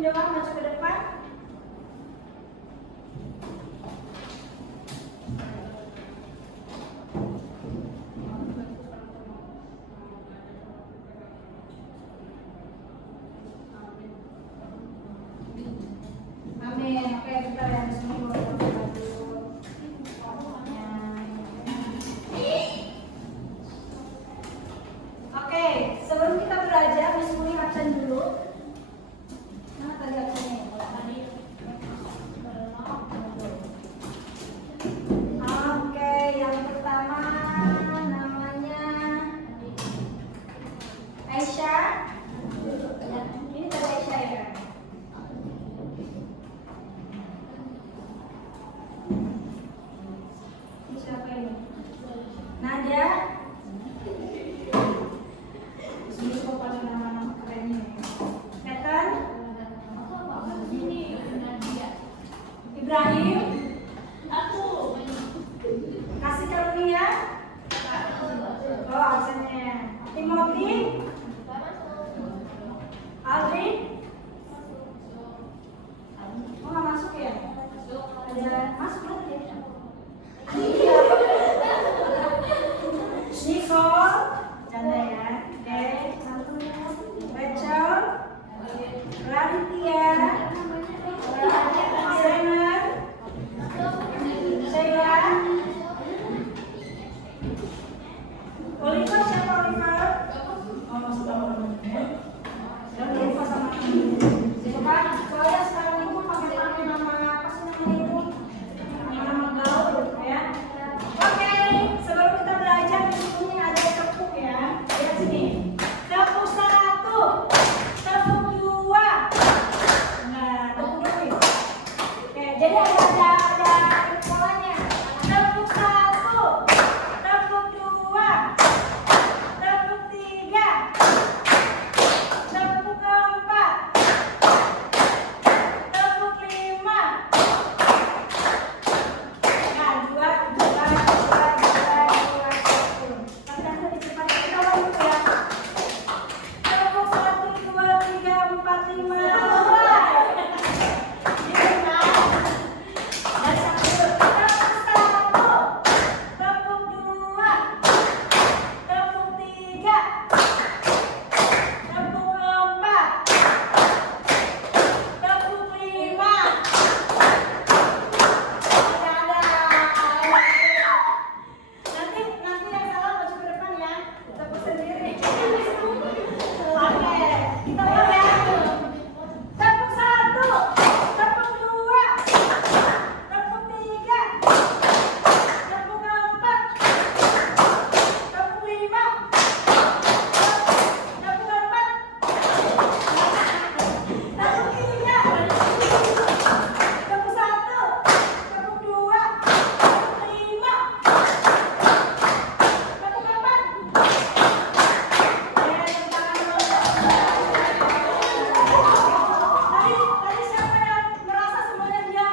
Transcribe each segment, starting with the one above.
senyum doang, maju ke depan. Amin. Oke, kita lihat semua. Oke, sebelum kita belajar, Miss Muni absen dulu. Mana tadi absennya? Oke, yang pertama namanya Aisyah. Ini tadi Aisyah ya. Ini siapa ini? Nadia. Ini kok pada nama-nama kerennya. Nathan. Ibrahim. Kasih karunia. Oh, absennya. Timothy. Aldrin. Oh, nggak masuk ya? Ada masuk lagi ya? Iya. Nicole. Canda ya. Oke, satu. Rachel. Raditya. Zainal. Sheila. Oliver, siapa Oliver? Oh, masuk dalam ya. Jangan lupa sama ini. Coba, soalnya sekarang itu pakai nama apa sih namanya itu? Nama gaul ya. Oke, sebelum kita belajar di sini ada tepuk ya. Lihat sini. Tepuk 1, tepuk 2. Nah, tepuk dulu. Oke, jadi ada polanya. Tepuk 1, tepuk 2, tepuk 3, tepuk 4, tepuk 5. Nah, 2, 2, 2, 2, 1. Tapi nanti lebih cepat kita ulang dulu ya. Tepuk 1, 2, 3, 4, 5. Tadi siapa yang merasa semuanya dia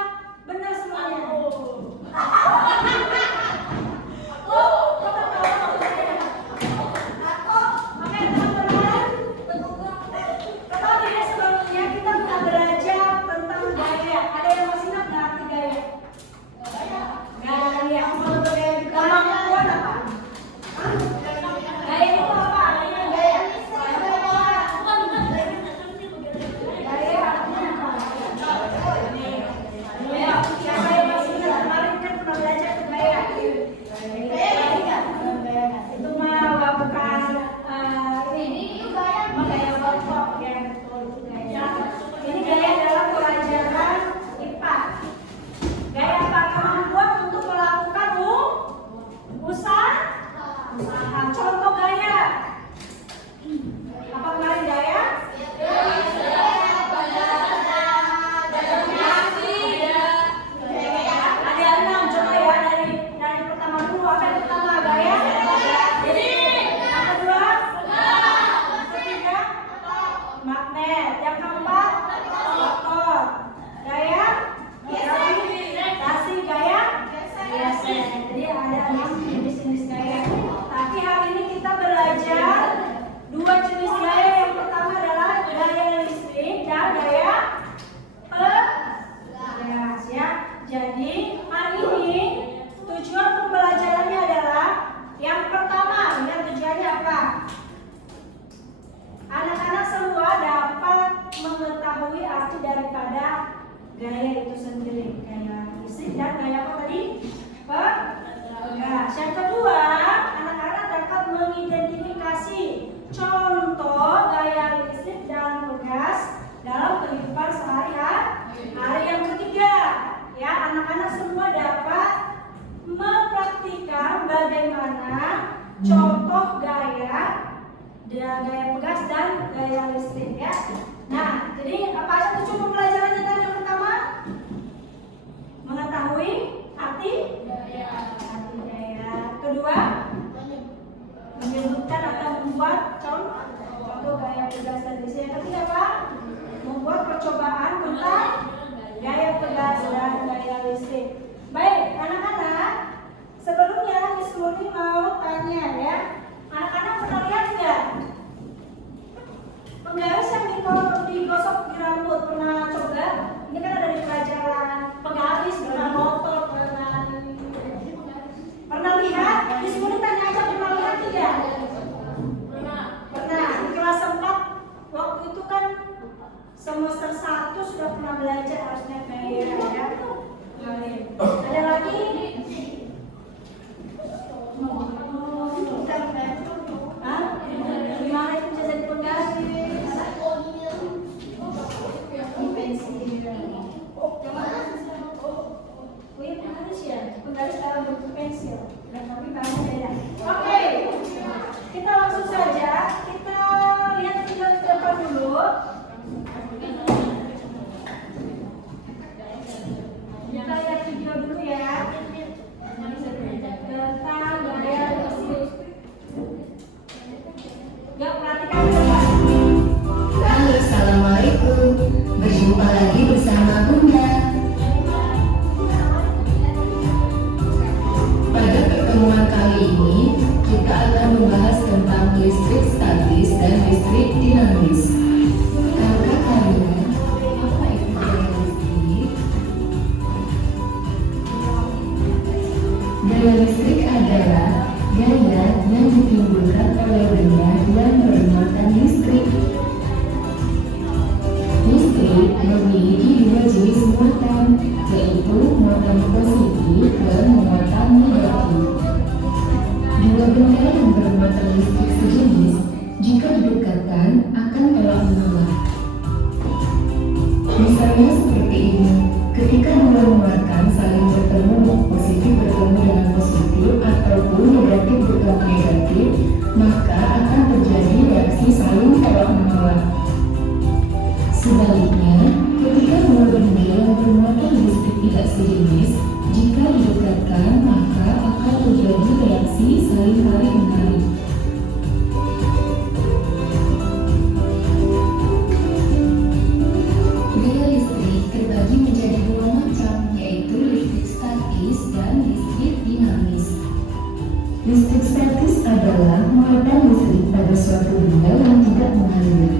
benar semuanya? Oke, teman-teman. Tadi sebelumnya kita sudah belajar tentang gaya. Ada yang masih ingat nggak arti gaya? Gaya. Kemampuan apa? Gaya itu apa? Gaya. Gaya artinya apa? Ya, siapa yang masih ingat kemarin kan pernah belajar tuh gaya. Itu mah bukan ini gaya kelompok ya, betul itu gaya. Ini gaya dalam pelajaran IPA. Gaya apa? Kemampuan untuk melakukan usaha. Contoh gaya. Apa kemarin gaya? Ada 6, coba ya dari pertama dulu. Apa yang pertama gaya? Yang kedua? Yang ketiga? Magnet. Yang keempat? Motor. Gaya? Kasih gaya? Biasa. Jadi ada 6 jenis-jenis gaya. Tapi hari ini kita belajar 2 jenis gaya. Yang pertama adalah gaya listrik dan gaya gaya itu sendiri, gaya listrik dan gaya apa tadi? Pegas. Yang kedua, anak-anak dapat mengidentifikasi contoh gaya listrik dan pegas dalam kehidupan sehari-hari. Yang ketiga, ya anak-anak semua dapat mempraktikkan bagaimana contoh gaya pegas dan gaya listrik ya. Nah, jadi apa aja tuh cuma pelajarannya tadi? Yang pertama, mengetahui arti gaya. Kedua, menyebutkan atau membuat contoh gaya pegas dan listrik. Yang ketiga apa? Membuat percobaan tentang gaya pegas dan gaya listrik. Baik, anak-anak, sebelumnya Miss Murni mau tanya ya, anak-anak pernah lihat nggak penggaris yang digosok di rambut? Pernah coba? Ini kan ada di pelajaran penggaris, pernah motor, pernah lihat? Miss Murni tanya aja, pernah lihat tidak? Pernah. Di kelas 4 waktu itu kan semester 1 sudah pernah belajar harusnya kayak ya. Ada lagi? Gimana itu bisa jadi penggaris? Penggaris ya? Penggaris dalam bentuk pensil. Dan tapi bahannya beda. Oke, kita langsung saja. Kita lihat video depan dulu. Kita lihat video dulu ya. Tentang gaya listrik. Yuk, perhatikan dulu. Halo, assalamualaikum. Berjumpa lagi bersama Bunda. Pada pertemuan kali ini, kita akan membahas tentang listrik statis dan listrik dinamis. Tahukah kalian apa itu gaya listrik? Gaya listrik adalah gaya yang ditimbulkan oleh benda yang bermuatan listrik. Listrik memiliki dua jenis muatan, yaitu muatan positif dan muatan negatif. Dua benda yang bermuatan listrik sejenis, jika didekatkan akan tolak-menolak. Misalnya seperti ini, ketika dua muatan saling bertemu, positif bertemu dengan positif ataupun negatif bertemu negatif, maka akan terjadi reaksi saling tolak-menolak. Sebaliknya, ketika dua benda yang bermuatan listrik tidak sejenis, jika didekatkan maka akan terjadi reaksi saling tarik-menarik. Gaya listrik terbagi menjadi dua macam, yaitu listrik statis dan listrik dinamis. Listrik statis adalah muatan listrik pada suatu benda yang tidak mengalir.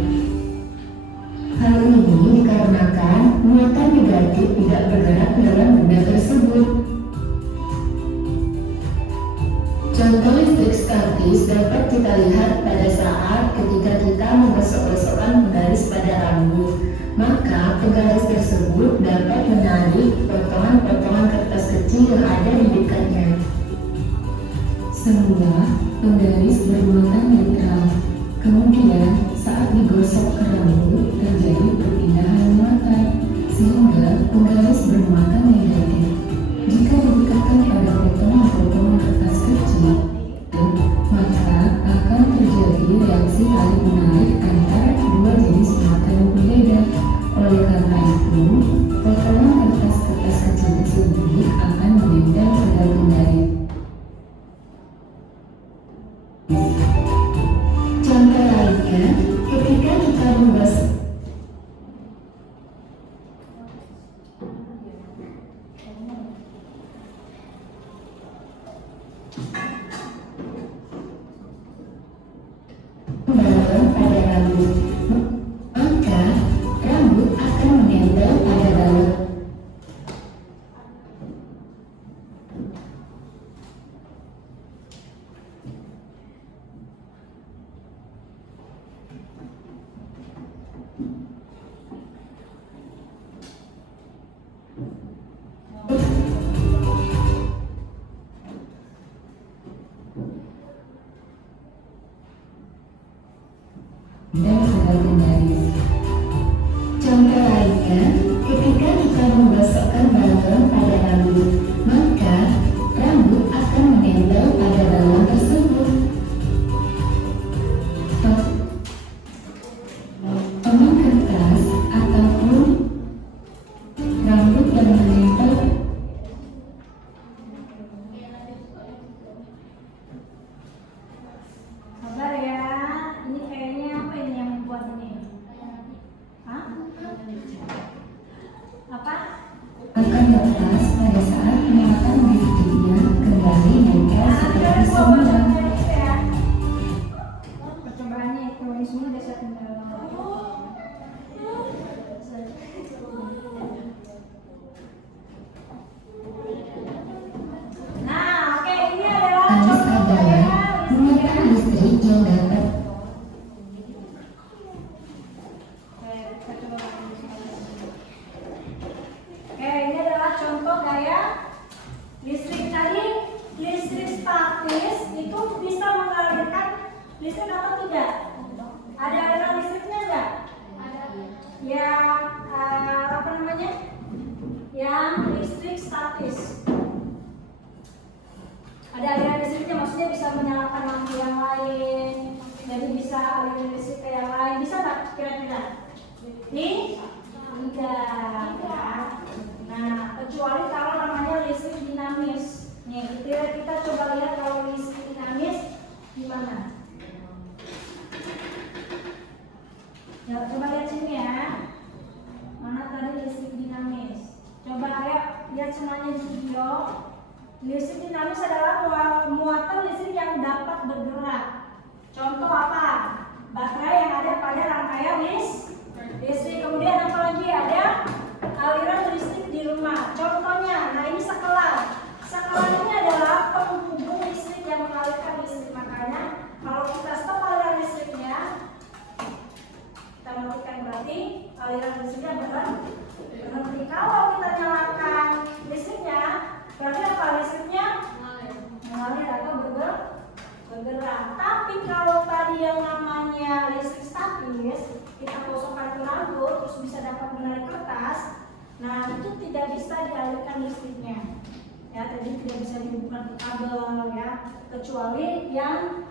Hal ini dikarenakan muatan negatif tidak bergerak dalam benda tersebut. Contoh listrik statis dapat kita lihat pada saat ketika kita menggosok-gosokkan penggaris pada rambut, maka penggaris tersebut dapat menarik potongan-potongan kertas kecil yang ada di dekatnya. Semula penggaris bermuatan netral. Kemudian saat digosok ke rambut terjadi perpindahan muatan sehingga penggaris bermuatan negatif. Jika didekatkan pada potongan-potongan kertas kecil, maka akan terjadi reaksi tarik menarik antara dua jenis muatan yang berbeda. Oleh karena itu, potongan kertas-kertas kecil tersebut akan menempel pada penggaris. kita coba pakai di sini. Oke, ini adalah contoh gaya listrik. Tadi listrik statis itu bisa mengalirkan listrik atau tidak? Ada aliran listriknya enggak? Ada. Yang apa namanya? Yang listrik statis. Ada aliran listriknya, maksudnya bisa menyalakan lampu yang lain, jadi bisa aliran listrik ke yang lain. Bisa nggak kira-kira? Tidak. Nah, kecuali kalau namanya listrik dinamis. Nih, kita coba lihat kalau listrik dinamis gimana. Ya, coba lihat sini ya. Mana tadi listrik dinamis? Coba ayo lihat semuanya di video. Listrik dinamis adalah muatan listrik yang dapat bergerak. Contoh apa? Baterai yang ada pada rangkaian listrik. Kemudian apa lagi? Ada aliran listrik di rumah. Contohnya, nah ini sekelan. Sekelan ini adalah penghubung listrik yang mengalirkan listrik. Makanya kalau kita stop aliran listriknya, kita matikan, berarti aliran listriknya berhenti. Kalau kita nyalakan listriknya, berarti apa? Listriknya mengalir atau bergerak. Tapi kalau tadi yang namanya listrik statis, kita kosongkan ke lampu terus bisa dapat menarik kertas, nah itu tidak bisa dialirkan listriknya. Ya, tadi tidak bisa dihubungkan ke kabel ya, kecuali yang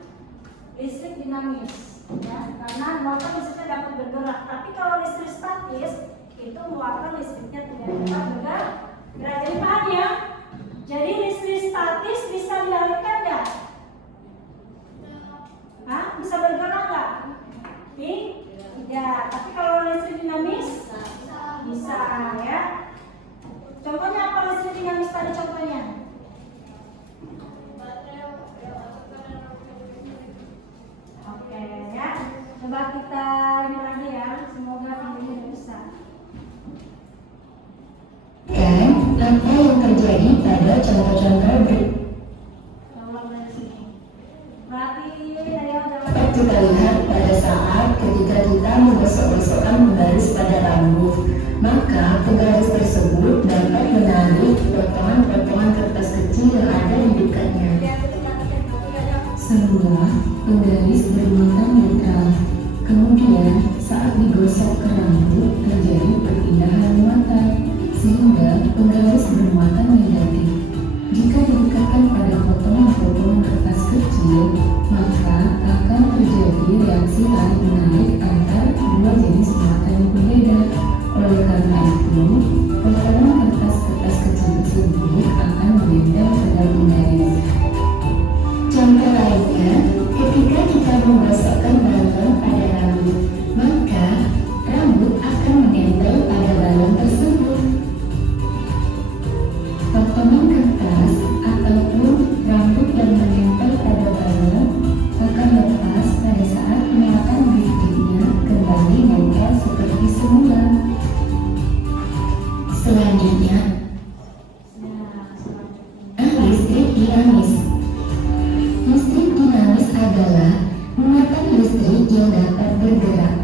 listrik dinamis. Ya, karena muatan listriknya dapat bergerak. Tapi kalau listrik statis itu muatan listriknya tidak dapat bergerak. Jadi paham ya? Jadi listrik statis bisa dialirkan nggak? Hah? Bisa bergerak nggak? Tidak. Tapi kalau listrik dinamis bisa ya. Contohnya apa listrik dinamis tadi contohnya? Oke ya. Coba kita ini lagi ya. Semoga videonya bisa. Kan, apa yang terjadi pada contoh-contoh berikut? Kita lihat pada saat ketika kita menggosok-gosokkan penggaris pada rambut, maka penggaris tersebut dapat menarik potongan-potongan kertas kecil yang ada di dekatnya. Sebuah penggaris bermuatan netral. Kemudian saat digosok ke rambut terjadi perpindahan muatan, sehingga penggaris bermuatan negatif. Jika didekatkan pada potongan-potongan kertas kecil, maka akan terjadi reaksi tarik menarik antar dua jenis muatan yang berbeda. Oleh karena itu, potongan kertas-kertas kecil tersebut akan menempel pada penggaris. Contoh lainnya, ketika kita menggosokkan balon pada rambut, maka rambut akan menempel pada balon tersebut. Potongan kertas ataupun rambut yang menempel pada balon akan lepas pada saat muatan listriknya kembali nempel seperti semula. Selanjutnya, listrik dinamis. Listrik dinamis adalah muatan listrik yang dapat bergerak.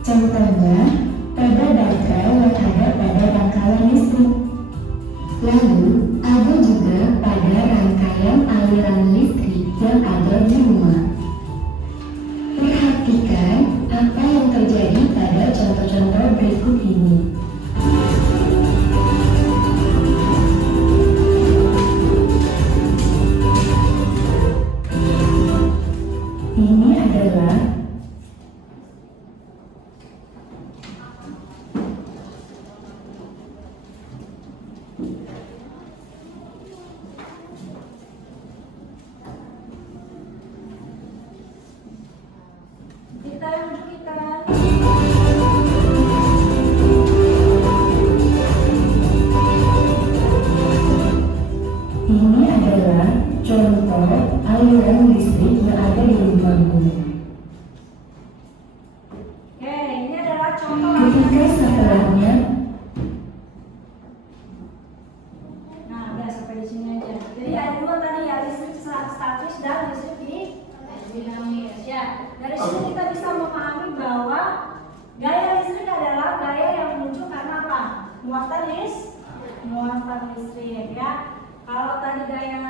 Contohnya, pada baterai yang ada pada rangkaian listrik. Lalu, ada juga pada rangkaian aliran listrik yang ada di rumah. Perhatikan apa yang terjadi pada contoh-contoh berikut ini. Ini adalah contoh aliran listrik yang ada di rumahmu. Oke, ini adalah contoh. Ketika setelahnya, nah udah sampai di sini aja. Jadi ada dua tadi ya, listrik statis dan listrik dinamis. Ya, dari sini kita bisa memahami bahwa muatan listrik ya. Kalau tadi daya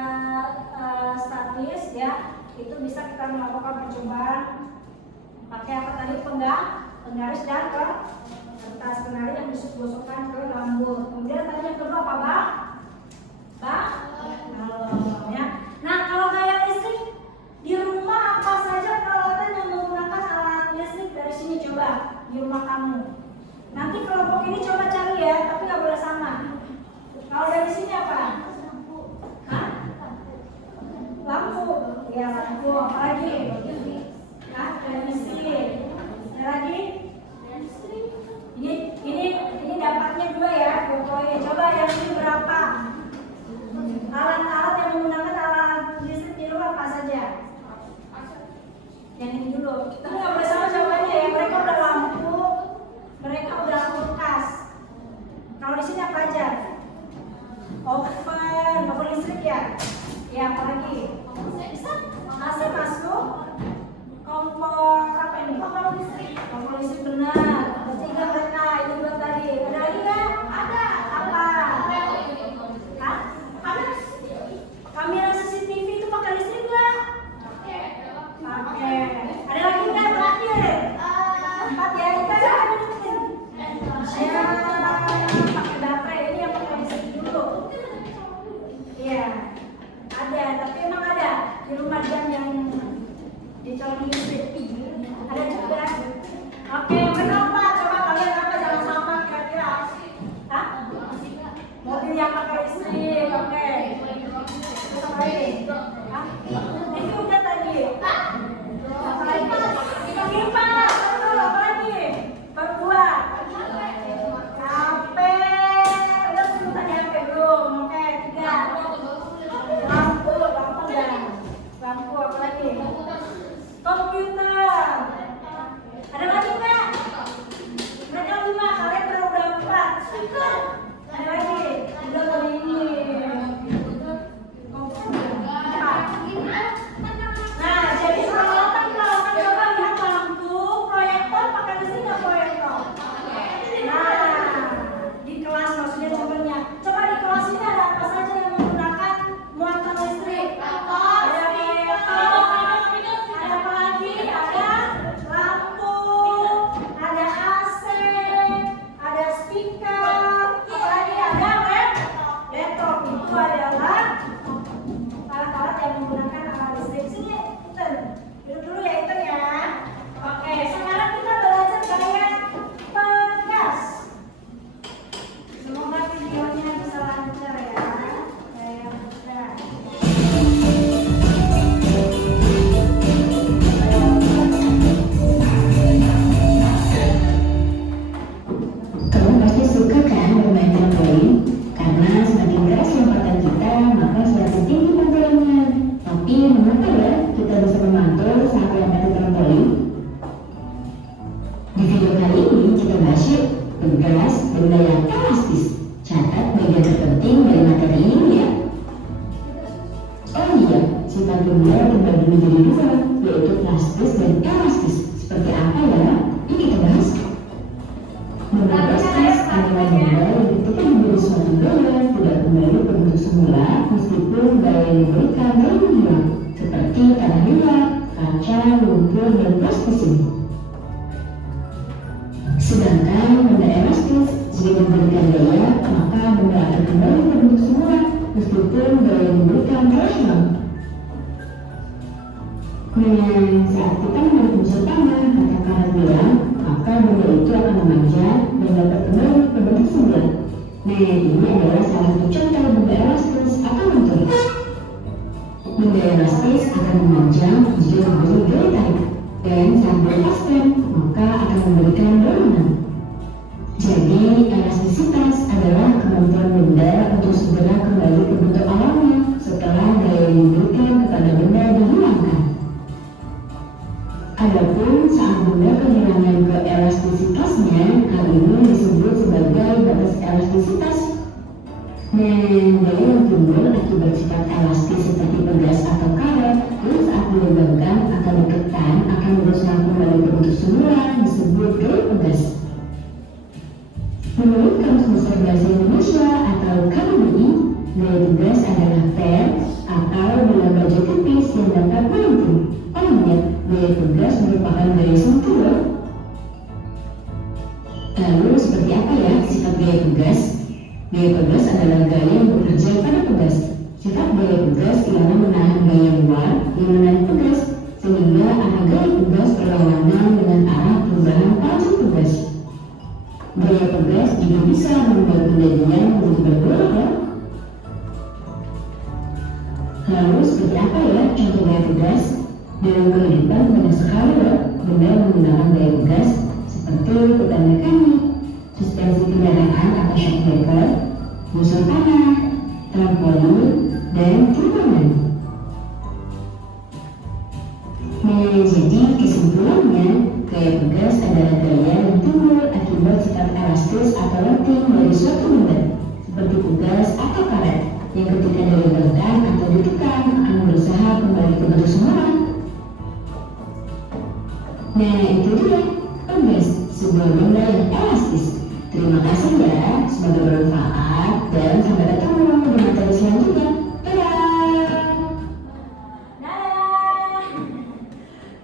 statis ya, itu bisa kita melakukan percobaan pakai apa tadi, penggaris dan kertas penari yang digosokkan ke rambut. Kemudian tadi yang kedua apa, Bang? Ya. Nah, kalau daya listrik di rumah apa saja peralatan yang menggunakan alat listrik dari sini, coba di rumah kamu. Nanti kelompok ini coba cari ya, tapi nggak boleh sama. Kalau dari sini apa? Hah? Lampu. Ya, lampu. Apa lagi? Televisi. Ada lagi? Ini dapatnya 2 ya, pokoknya. Coba yang ini berapa? Alat-alat yang menggunakan alat listrik di rumah apa saja? Yang ini dulu. Tapi nggak boleh sama jawabannya ya. Mereka udah lampu, mereka udah kulkas. Kalau di sini apa aja? Oven listrik ya. Ya, apa lagi? AC masuk. Kompor apa ini? Kompor listrik benar. Ketiga mereka itu 2 tadi. Ada lagi nggak? Ada. Apa? Hah? Ada. Kamera CCTV itu pakai listrik nggak? Pakai. Ada lagi nggak terakhir? 4 ya. Kita ada mungkin. Ya, pakai baterai. Ini yang pakai listrik dulu. Iya. Ada, tapi emang ada di rumah yang dicolong listrik. Ada juga. Oke, kenapa? Coba kalian apa? Jangan sama kira-kira. Hah? Mobil yang pakai listrik. Oke. Terus apa lagi? Hah? Ini udah tadi. Apa lagi? Pipa. Betul. Apa lagi? Berdua. HP. Udah sebut tadi HP belum? Oke, 3. Lampu dah. Lampu apa lagi? Komputer. Ada lagi nggak? Mereka 5, kalian udah 4. Speaker. Ada lagi? Udah kali ini. Komputer. Nah, jadi peralatan coba lihat lampu, proyektor pakai listrik nggak proyektor? Nah, di kelas maksudnya contohnya. Coba di kelas ini ada apa saja yang menggunakan muatan listrik? Ada proyektor. Ada apa lagi? Ada lampu, ada AC, ada speaker, apalagi ada laptop. Itu adalah alat-alat yang menggunakan alat listrik. Sini, Inten. Duduk dulu ya, Inten ya. Oke, sekarang kita belajar gaya pegas. Semoga videonya bisa lancar ya. Gaya pegas. Kamu pasti suka kan bermain trampolin? Karena semakin deras lompatan kita, maka semakin tinggi pantulannya. Tapi mengapa ya kita bisa memantul saat lompatan trampolin? Di video kali ini kita bahas yuk pegas dan daya elastis. Catat bagian terpenting dari materi ini ya. Oh iya, sifat benda terbagi menjadi 2, yaitu plastis dan elastis. Seperti apa ya? Ini kita bahas. Benda plastis adalah benda yang ketika menjadi suatu gaya tidak kembali ke bentuk semula meskipun gaya yang diberikan lalu hilang, seperti tanah liat, kaca, lumpur, dan plastis ini. Sedangkan benda elastis jika diberikan gaya, maka benda akan kembali ke bentuk semula meskipun gaya yang diberikan lalu hilang. Saat kita menarik unsur tanah, katakanlah bilang, maka benda itu akan memanjat dan dapat kembali ke bentuk semula. Nah, ini adalah salah satu contoh benda elastis atau lentur. Benda elastis akan memanjang jika diberi gaya tarik, dan saat dilepaskan, maka akan memberikan dorongan. Jadi, elastisitas adalah kemampuan benda untuk segera kembali ke bentuk awalnya setelah gaya yang diberikan kepada benda dihilangkan. Adapun saat benda kehilangan keelastisitasnya, hal ini disebut sebagai batas elastisitas. Dan gaya yang timbul akibat sifat elastis seperti pegas atau karet, yang saat dilebamkan atau ditekan akan berusaha kembali ke bentuk semula disebut gaya pegas. Menurut Kamus Besar Bahasa Indonesia atau KBBI, gaya tugas adalah pen atau dengan baju tipis yang dapat melengkung. Oh ingat, gaya tugas merupakan gaya sentuh. Lalu seperti apa ya sifat gaya tugas? Gaya tugas adalah gaya yang bekerja pada tugas. Sifat gaya tugas ialah menahan gaya luar yang menarik tugas, sehingga arah gaya tugas berlawanan dengan arah perubahan pajak tugas. Gaya tugas juga bisa membuat kejadian menjadi berbeda ya. Lalu seperti apa ya contoh gaya tugas? Dalam kehidupan banyak sekali ya benda menggunakan gaya tugas seperti pedang mekanik, suspensi kendaraan atau shock breaker, busur panah, trampolin, dan turungan. Nah, jadi kesimpulannya, gaya tugas adalah gaya yang timbul akibat sifat elastis atau letting dari suatu benda, seperti tugas atau karet, yang ketika diregangkan atau ditekan akan berusaha kembali ke bentuk semula. Nah, itu dia, tugas, sebuah benda yang elastis. Terima kasih ya, semoga bermanfaat dan sampai ketemu di materi selanjutnya. Dadah! Dadah.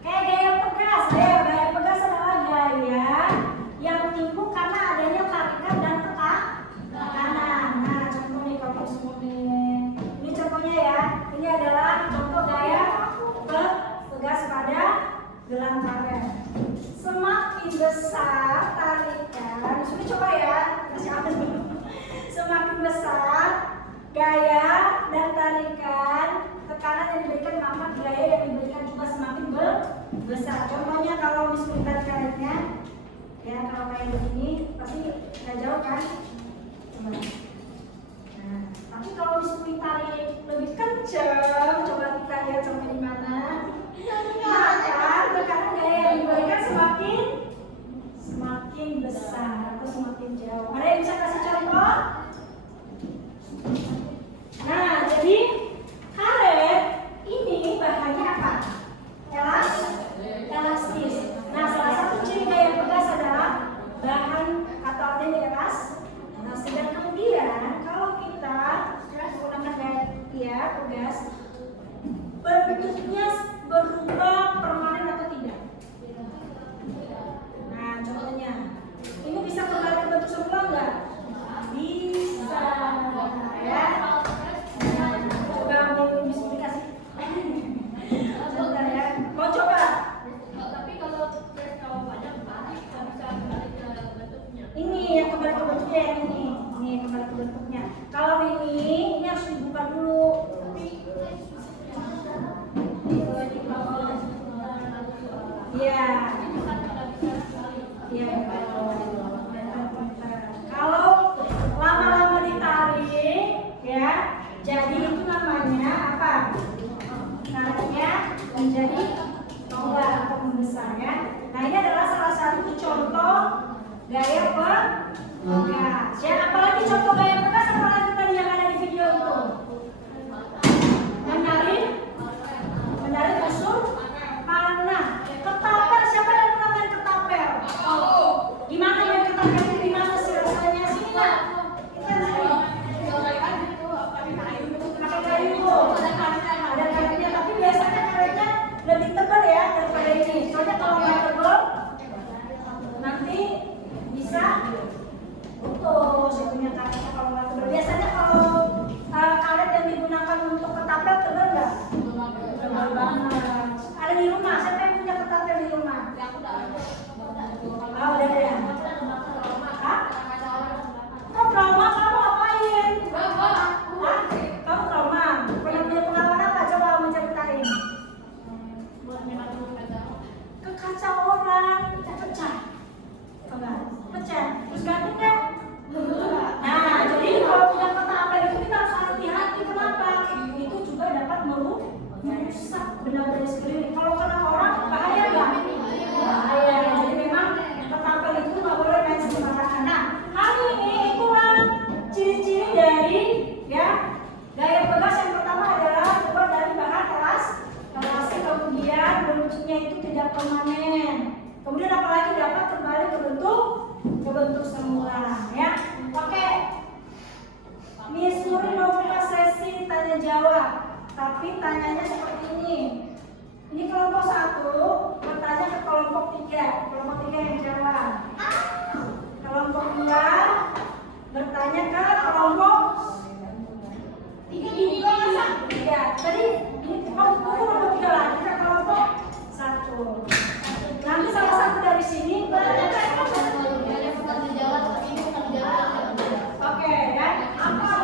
Gaya pegas. Gaya pegas adalah gaya yang timbul karena adanya tarikan dan tekanan. Nah, contoh nih kalau semua nih. Ini contohnya ya. Ini adalah contoh gaya pegas pada gelang karet. Semakin besar tarikan, sini coba ya, kasih atas dulu. Semakin besar gaya dan tarikan, tekanan yang diberikan maka gaya yang diberikan juga semakin besar. Contohnya kalau misalnya karetnya, ya kalau kayak begini pasti nggak jauh kan? Coba. Nah, tapi kalau misalnya tarik lebih kencang, coba kita lihat sampai di mana. Maka tekanan gaya yang diberikan semakin besar atau semakin jauh. Ada yang bisa kasih contoh? Nah, jadi karet ini bahannya apa? Elastis. Nah, salah satu ciri gaya pegas adalah bahan atau adanya elastis. Dan kemudian kalau kita menggunakan gaya pegas, bentuknya berubah permanen atau tidak? Nah, contohnya, ini bisa kembali ke bentuk semula nggak? Bisa, ya. Nah, coba ambil misklikasi. Sebentar ya. Mau coba? Tapi kalau banyak bisa kembali ke bentuknya. Ini yang kembali ke bentuknya yang ini. Ini kembali ke bentuknya. Kalau ini harus dibuka dulu. Iya. Iya. Kalau lama-lama ditarik, ya, jadi itu namanya apa? Tariknya menjadi longgar atau membesar ya. Nah, ini adalah salah satu contoh gaya pegas. Ya, apalagi contoh gaya pegas apalagi tadi yang ada di video itu? Menarik busur panah. Ketapel, siapa yang pernah main ketapel? Gimana main ketapel itu? Gimana sih rasanya? Sini lah. Kita sini. Pakai kayu. Ada karetnya, tapi biasanya karetnya lebih tebal ya daripada ini. Soalnya kalau nggak tebal, nanti berbentuk semula ya. Oke. Miss Nuri mau buka sesi tanya jawab, tapi tanyanya seperti ini. Ini kelompok 1 bertanya ke kelompok 3. Kelompok 3 yang jawab. Kelompok 2 bertanya ke kelompok 3. Tadi ini kelompok 3 lagi ke kelompok 1. Nanti salah satu dari sini bertanya ke kelompok 1. Oke ya.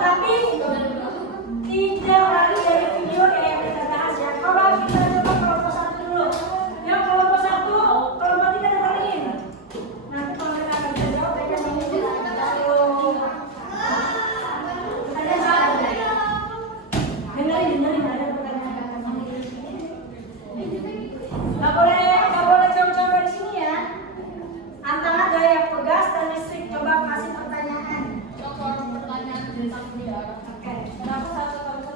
Tapi tidak lari dari video yang kita bahas ya. Kalau kita coba kelompok 1 dulu. Yang kelompok 1, kelompok 3 dengerin. Nanti kalau mereka akan jawab, mereka menunjuk. Ada satu. Dengerin ada pertanyaan. Nggak boleh jauh-jauh dari sini ya. Antara gaya pegas dan listrik. Coba kasih pertanyaan. Oke, kenapa 1 kalau 1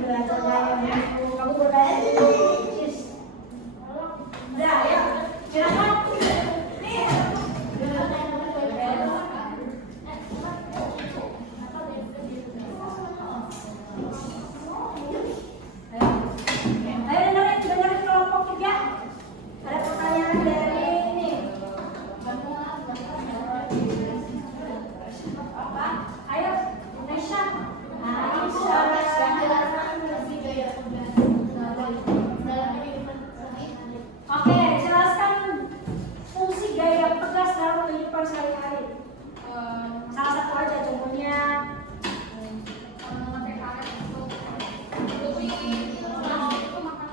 belajar gaya kamu bergaya dulu. Udah ya, silakan. Ayo dengerin kelompok 3. Ada pertanyaan dari ini. Apa? Ayo, Aisyah. Oke, jelaskan fungsi gaya pegas dalam kehidupan sehari-hari. Salah satu aja contohnya.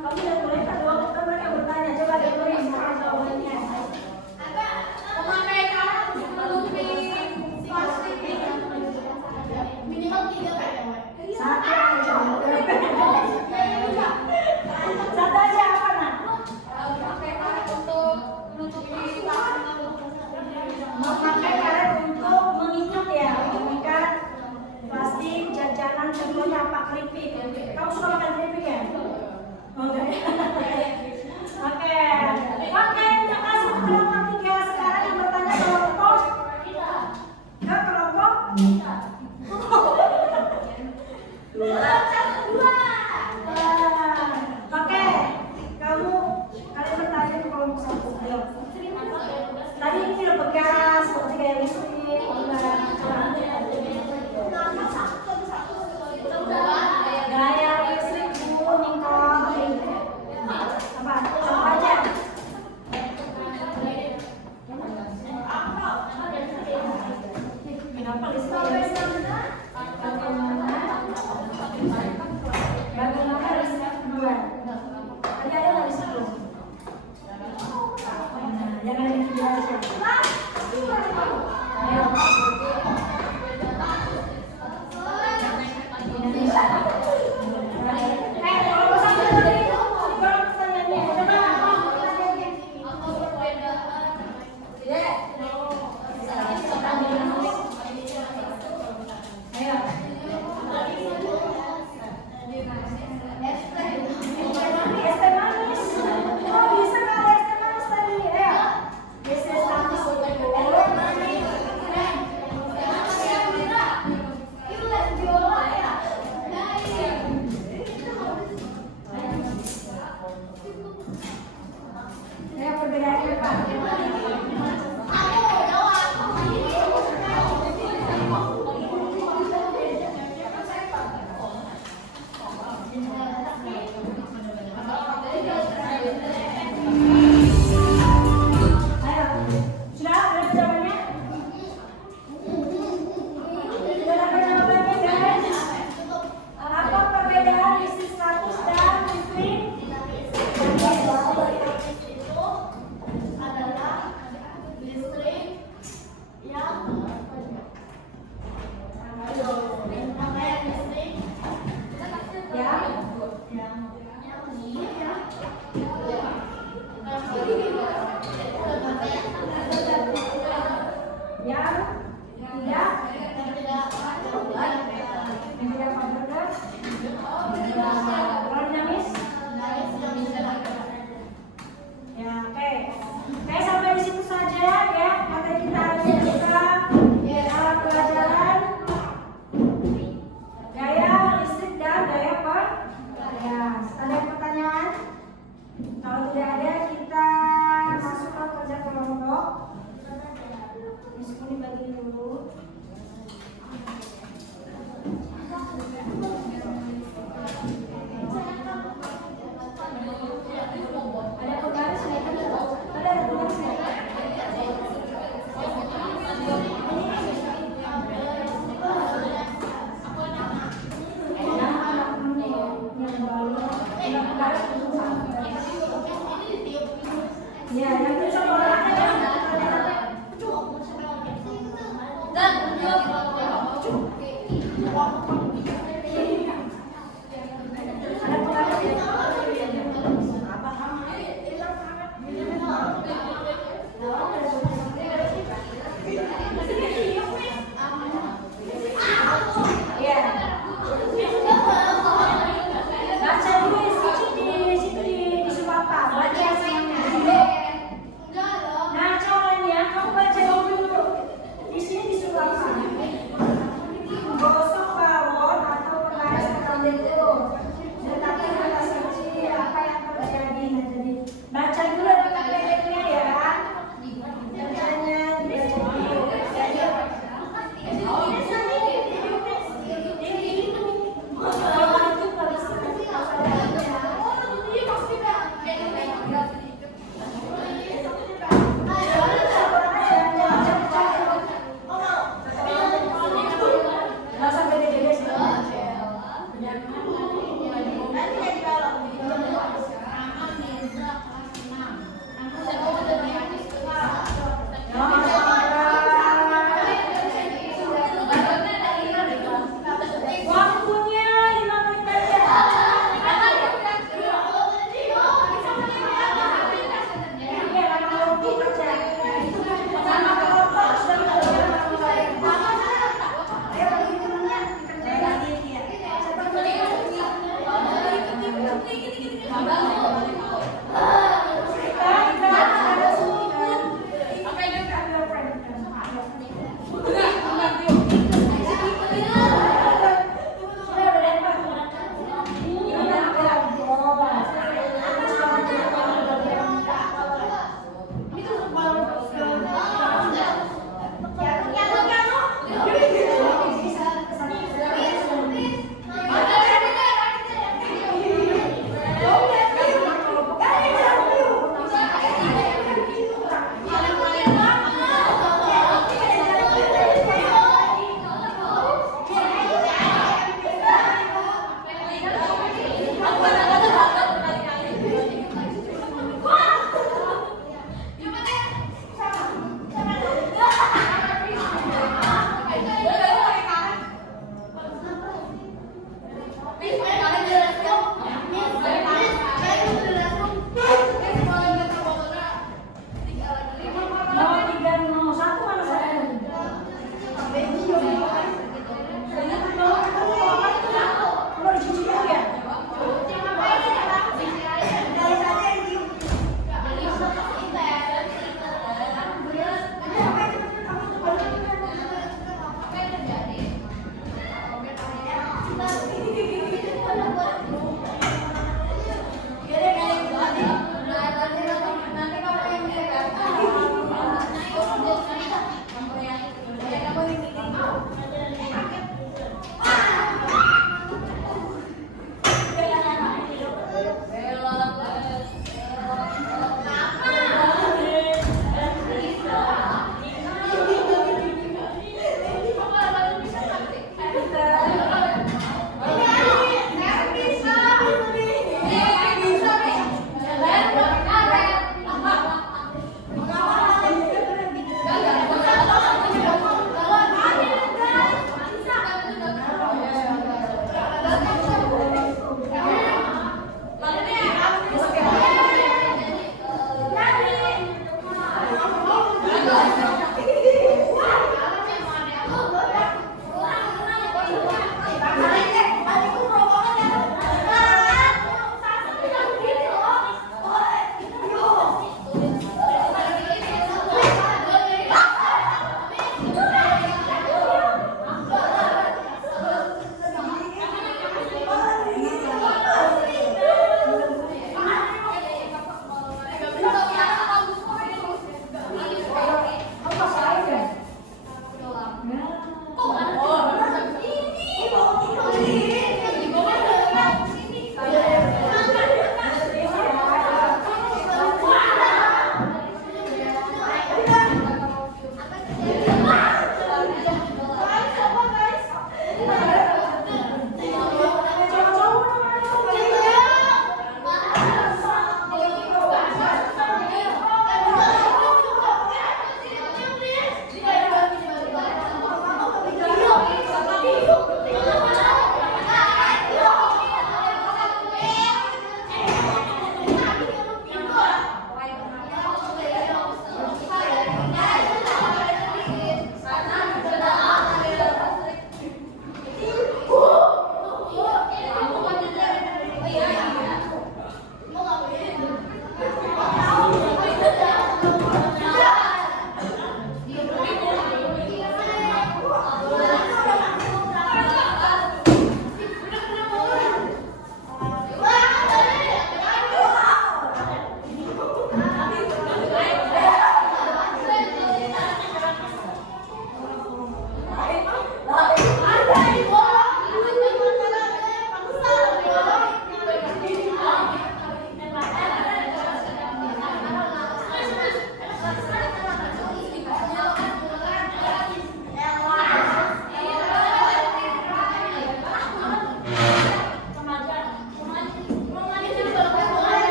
Kamu udah boleh kan doang, kan mereka bertanya. Coba dengerin cara jawabannya. Satu aja apa nak? Memakai karet untuk mengikat ya, mengikat plastik, jajanan, contohnya apa? Keripik. Kamu suka makan keripik ya? Oke. Oke, terima kasih kelompok 3. Sekarang yang bertanya kelompok ke kelompok 2. Oke, kalian bertanya ke kelompok 1. Ayo. Tadi ini udah bekas, seperti gaya listrik, gaya listrik kuning apa? Contoh aja. Kenapa listrik? Bagaimana listrik kedua? Tadi ada nggak di situ? Jangan di video aja. Ayo. Kalau satu dari itu, kalau pertanyaannya, coba. Ayo. Es teh manis. Oh, bisa nggak es teh manis tadi? Ayo. Es teh manis. Ayo perbedaannya apa? Ayo, sudah ada jawabannya? Sudah ada jawabannya guys? Apa perbedaan listrik status dan listrik? Adalah Ya, yang itu sama orang yang Dan baca dulu di situ di situ apa? Baca sayangnya.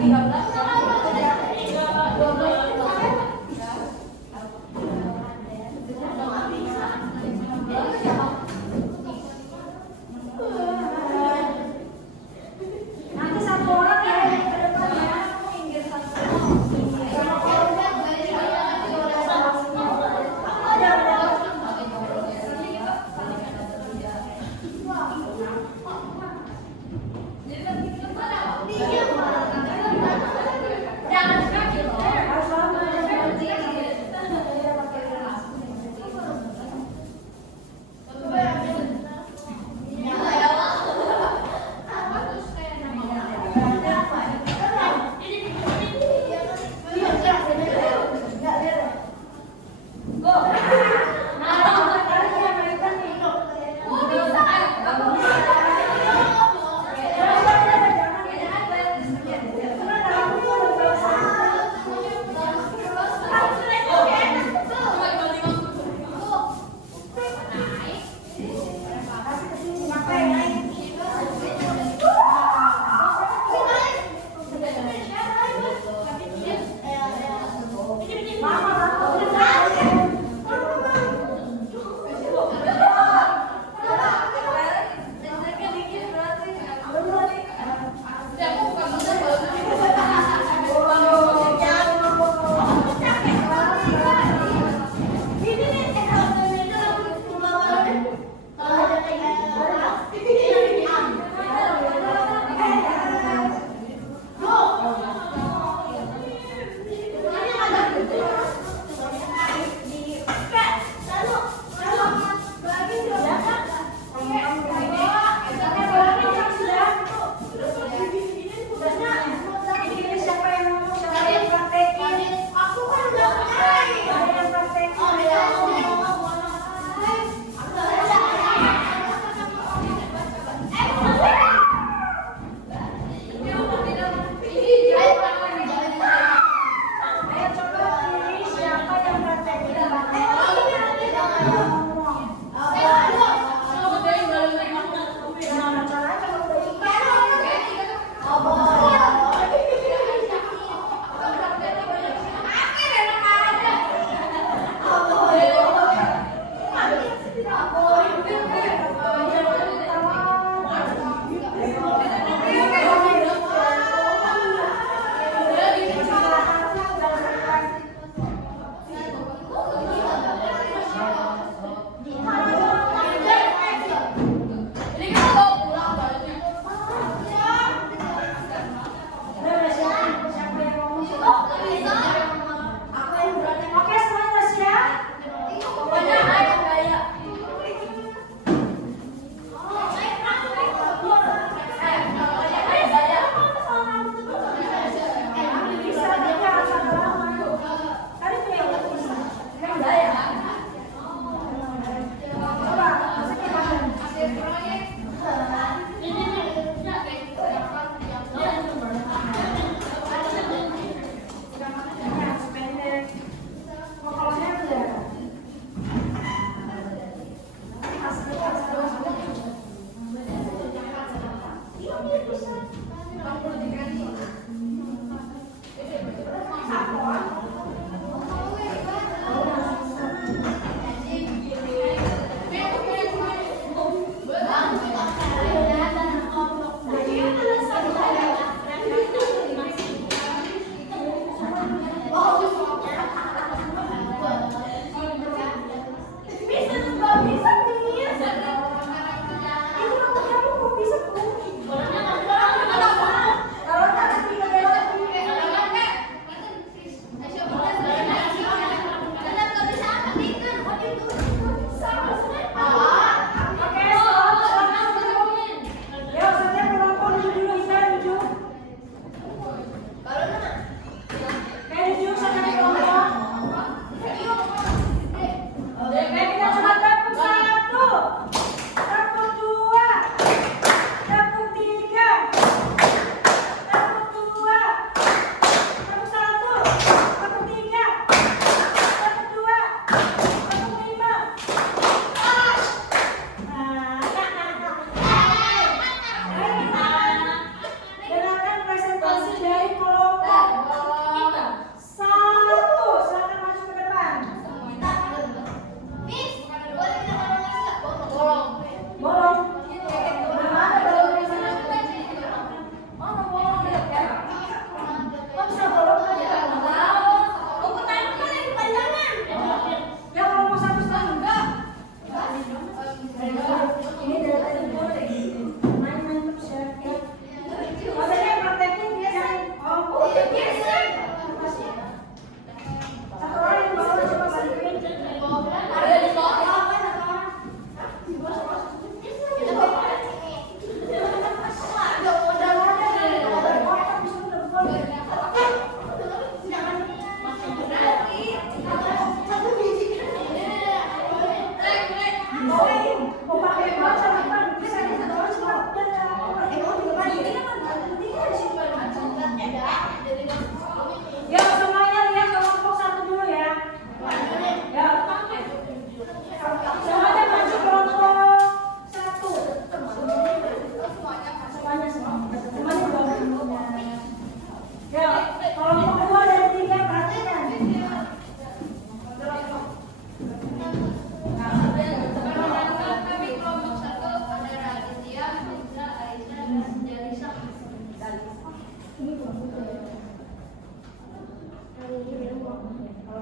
Nanti satu orang ya yang ke depan ya. Minggir satu. Jadi kan kita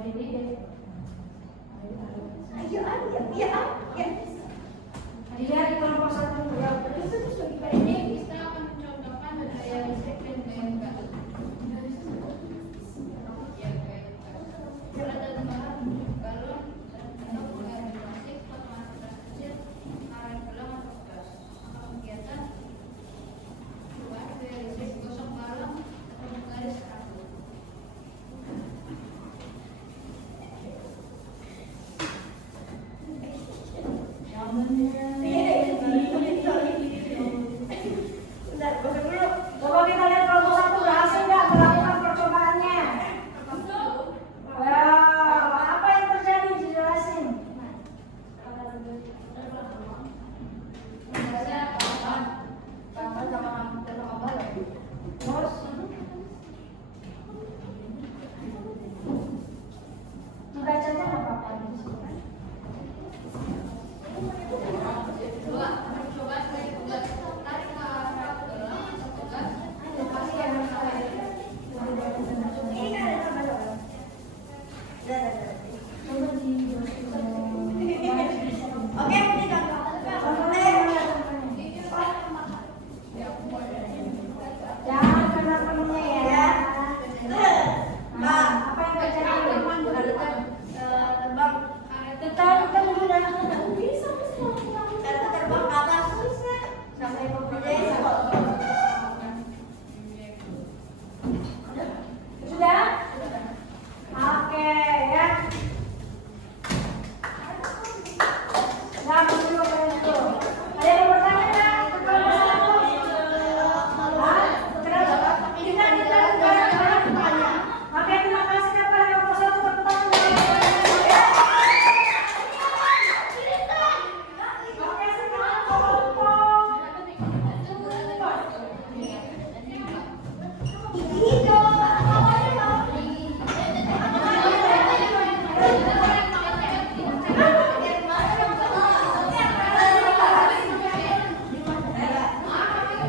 Dia di kelompok 1 ya. Ini kita akan mencontohkan daya listrik dan daya gas. Ada gambaran galon atau air plastik atau kecil, karet gelang atau gas. Maka kegiatan perubahan daya listrik gosok balon atau garis kartu. Coba kita lihat kelompok 1 berhasil nggak melakukan percobaannya? Wah, apa yang terjadi? Dijelasin. Terus, dibacanya nggak apa-apa. Coba saya buat tarik ke arah gelang atau gas. Jangan kena penuhnya ya. Nah, apa yang terjadi? Kita udah sudah? Oke ya. Nah, dulu itu. Ada yang bertanya nggak? Kalau hah? Kenapa? Kita bertanya. Oke, terima kasih kepada kelompok 1 bertanya.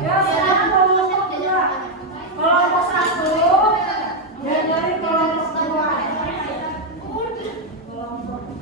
Oke, sekarang kelompok ya, sekarang kelompok 2. Kelompok 1 dan dari kelompok 2. Kelompok 3.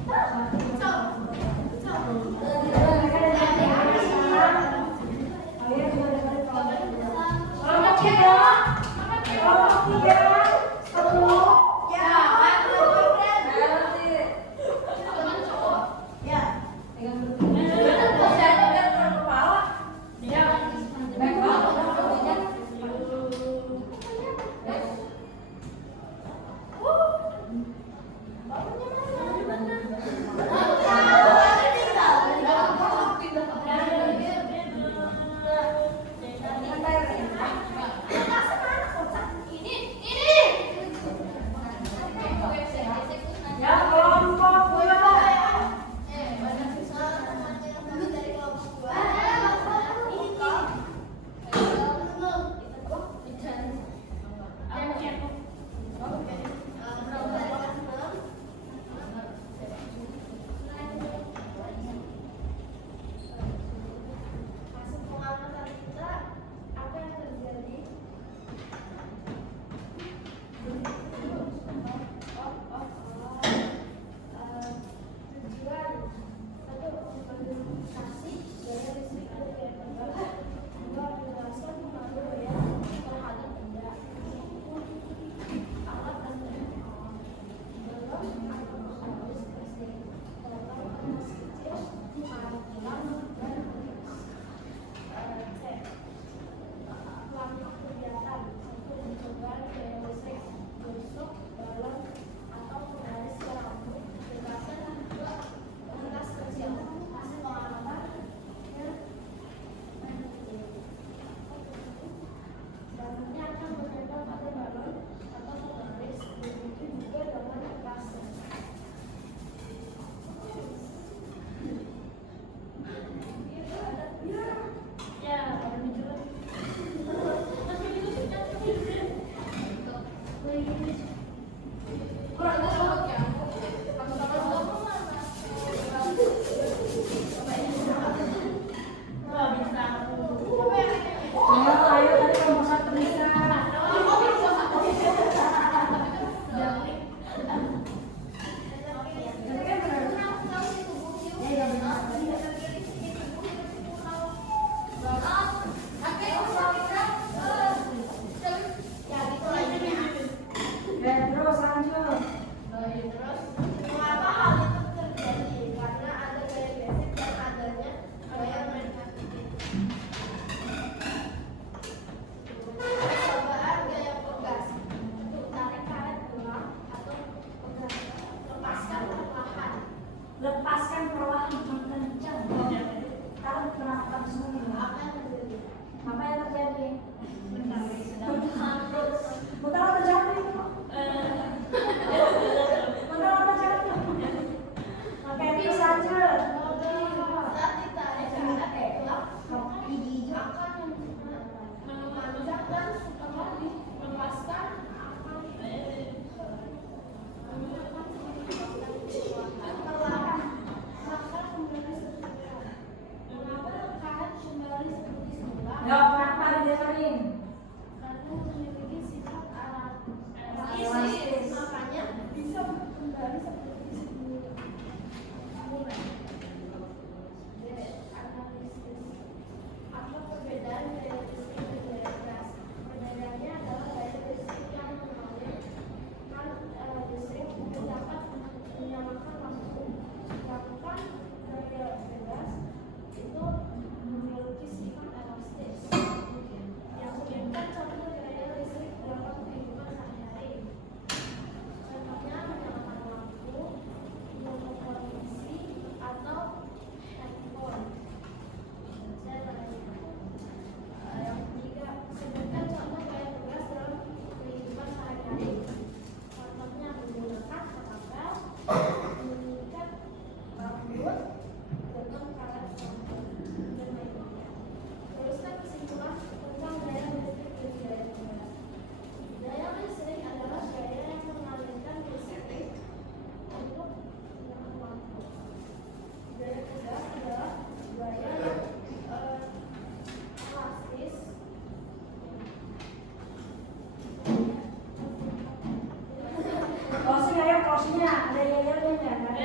porsinya, ada yel-yelnya nggak?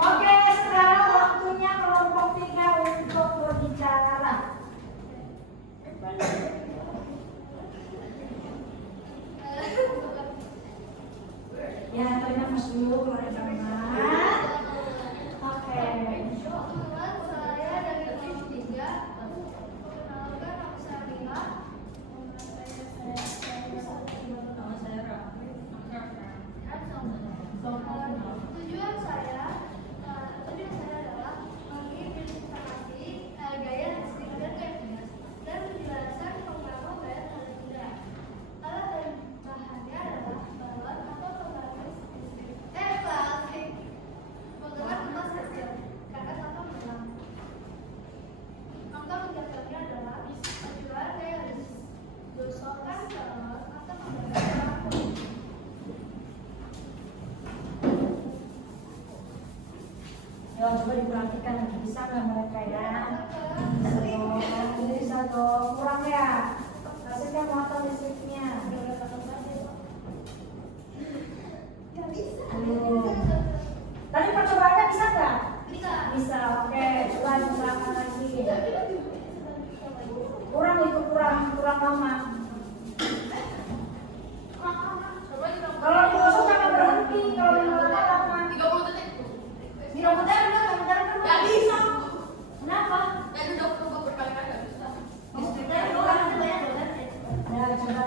Oke, sekarang waktunya kelompok 3 untuk berbicara. Ya, tarik nafas dulu, keluarin nafas. Oke. Perkenalkan, saya dari kelompok 3. Perkenalkan, nama saya Lila. Nama saya Raffi. Tujuan saya adalah menginvestasi gaya listrik dan gas dan menjelaskan pengaruh gaya terhadap udara. Alat dan bahannya adalah balon atau pembangkit listrik. Plastik. Menggerak kertas kecil, karet atau benang. Angka mencatatnya adalah tujuan gaya listrik. Gosokkan balon atau pembangkit lampu. Ya, coba diperhatikan, bisa nggak mereka ya? Bisa dong, kurang ya? Hasilnya muatan listriknya. Tadi percobaannya bisa nggak? Bisa, oke. Coba diusahakan lagi. Kurang itu, kurang lama. Kalau digosok jangan berhenti, kalau lama-lama. 30 detik. Dirobotan enggak, Gak bisa. Kenapa? Ya udah berkali-kali gak bisa. Ya, coba.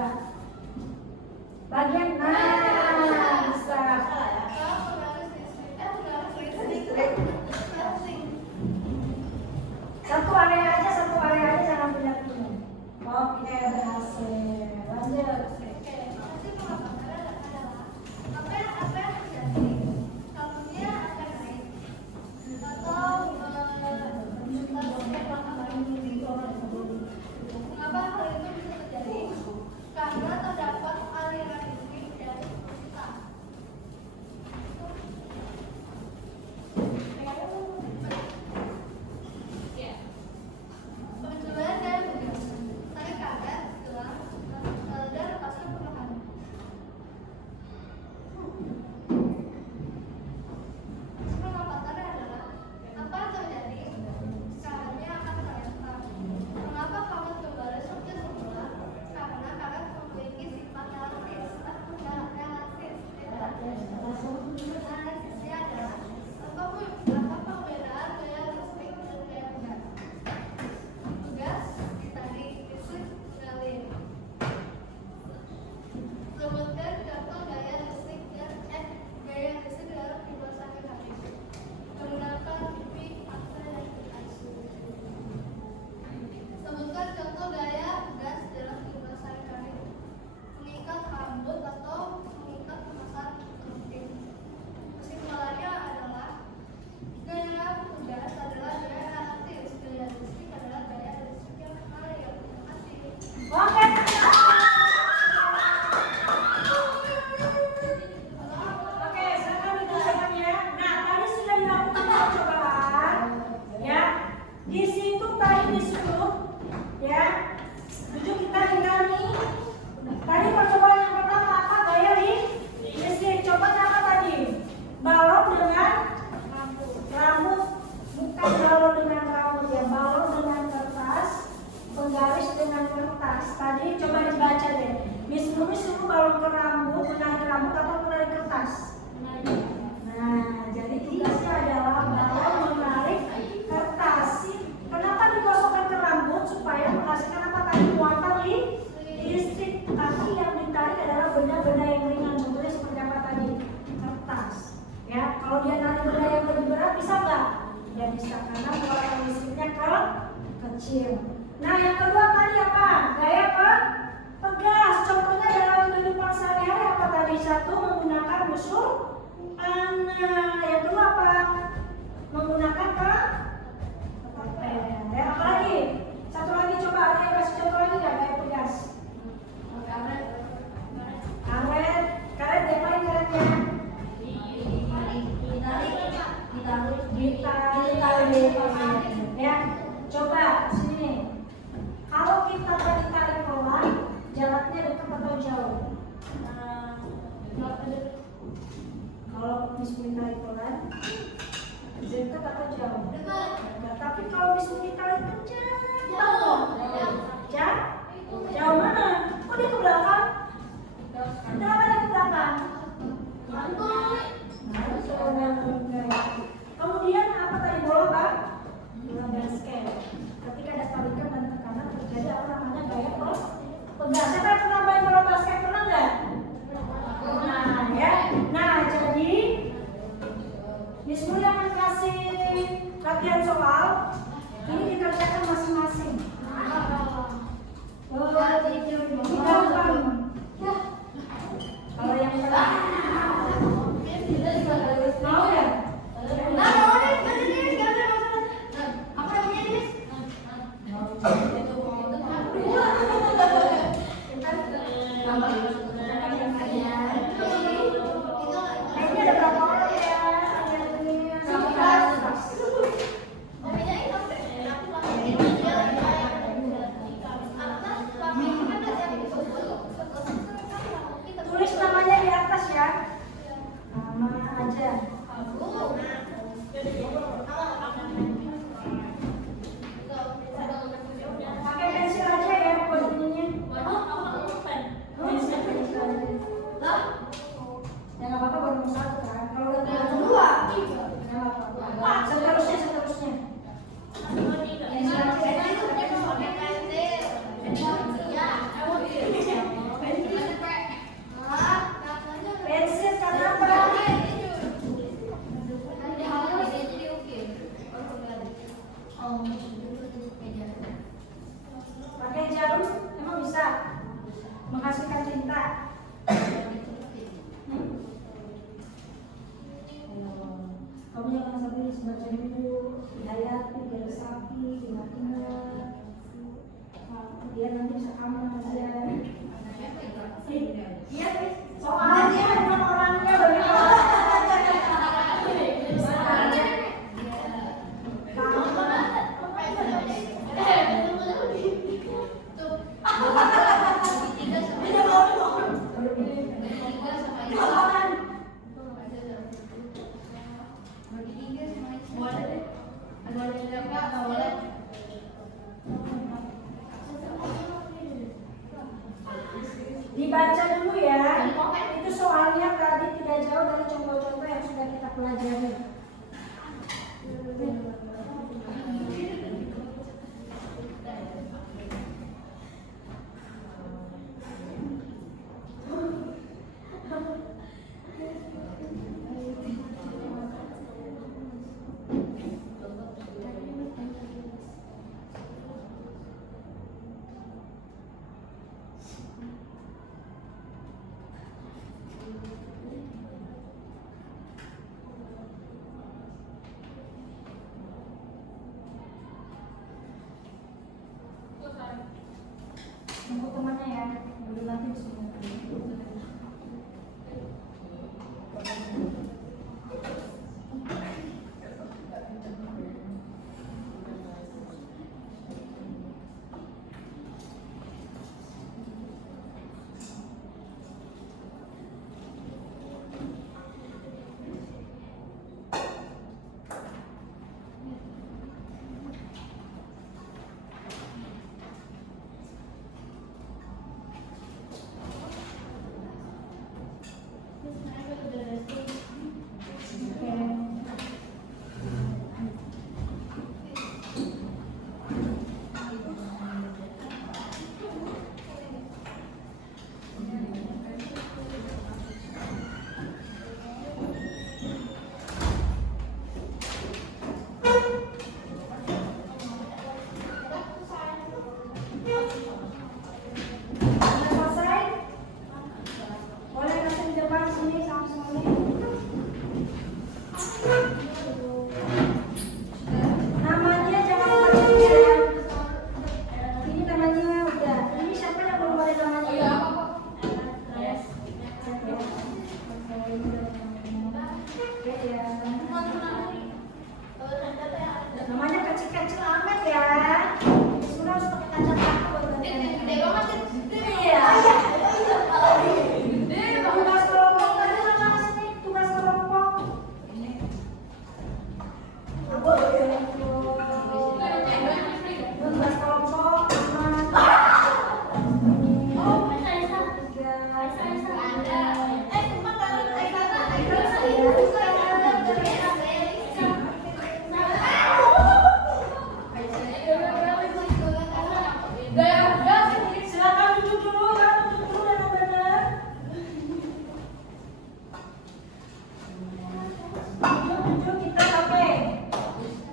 usul. Yang kedua apa? Menggunakan pen. Ya, apa lagi? Satu lagi coba, ada yang kasih contoh lagi nggak kayak tugas? Karet. Karet diapain karetnya? Ditarik. Ya, coba sini nih. Kalau kita tadi tarik pelan, jaraknya dekat atau jauh? Kalau misalnya tarik pelan, dekat atau jauh? Nah, tapi kalau misalnya tarik kencang, jauh mana? Kok dia ke belakang? Kenapa dia ke belakang? Kemudian apa tadi bola Pak? Bola basket. Ketika ada tarikan dan tekanan terjadi apa namanya gaya pegas. Siapa yang pernah main bola basket, pernah nggak? Nah ya. Nah jadi Miss Mulia akan kasih latihan soal. Ini dikerjakan masing-masing. Kalau yang mau ya? Ini ada berapa orang ya? Tulis namanya di atas ya. Nama aja. Pakai pensil aja ya buat ininya. Pensil aja. Ya nggak apa-apa baru satu kan. Kalau udah dua, nggak apa-apa. Seterusnya. Pensil kenapa? Pakai jarum emang bisa menghasilkan tinta. Kamu jangan sampai baca dulu, dihayati, biar sapi, ingat-ingat. Dia nanti bisa aman aja. Iya, soalnya bukan orangnya bagaimana? Dibaca dulu ya. Itu soalnya tadi tidak jauh dari contoh-contoh yang sudah kita pelajari. Tunggu temannya ya, belum nanti semua. Ya. Namanya kecil-kecil amat ya. Sudah harus pakai kacamata. Gede banget Iya. Tugas kelompok tadi mana sini? Tugas kelompok. Tugas kelompok mana? Silakan duduk dulu ya, duduk dulu yang benar. Duduk kita oke.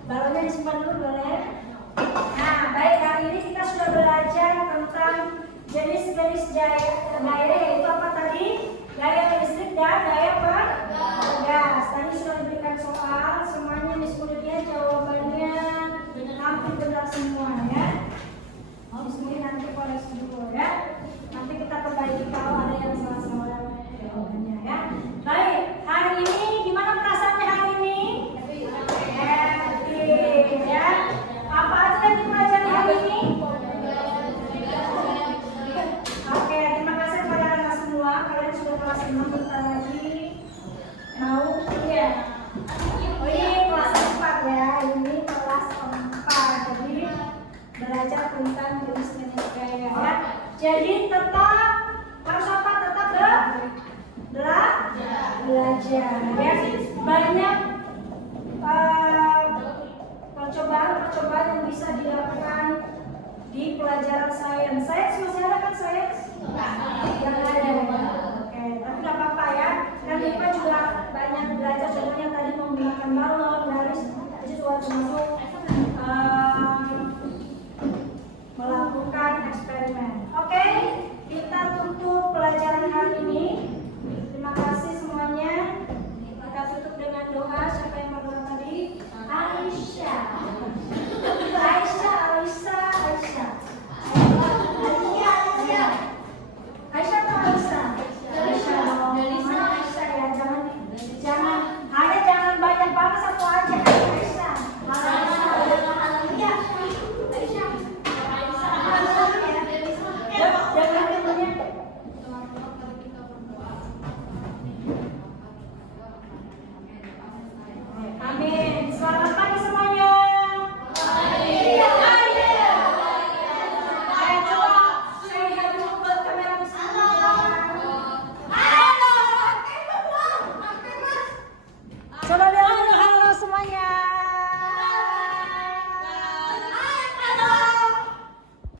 Balonnya disimpan dulu boleh. Nah, baik hari ini kita sudah belajar tentang jenis-jenis daya yaitu apa tadi? Daya listrik dan daya gas. Tadi sudah diberikan soal, semuanya diskusinya jawabannya hampir benar semua ya. Mungkin nanti koreksi dulu ya. Nanti kita perbaiki kalau ada yang salah-salah jawabannya ya. Baik, hari ini gimana perasaannya hari ini? Happy ya. Apa aja yang dipelajari hari ini? Oke, terima kasih kepada anak semua. Kalian sudah kelas 6 bentar lagi mau kuliah. Oh ini kelas 4 ya. Ini kelas 4. Jadi belajar tentang jenis-jenis gaya ya. Jadi tetap harus apa? Tetap belajar ya. Banyak percobaan yang bisa dilakukan di pelajaran sains. Sains masih ada kan sains? Yang ada ya. Oke, tapi nggak apa-apa ya. Kan IPA juga banyak belajar. Contohnya tadi menggunakan balon, garis, itu juga termasuk melakukan eksperimen. Oke, kita tutup pelajaran hari ini.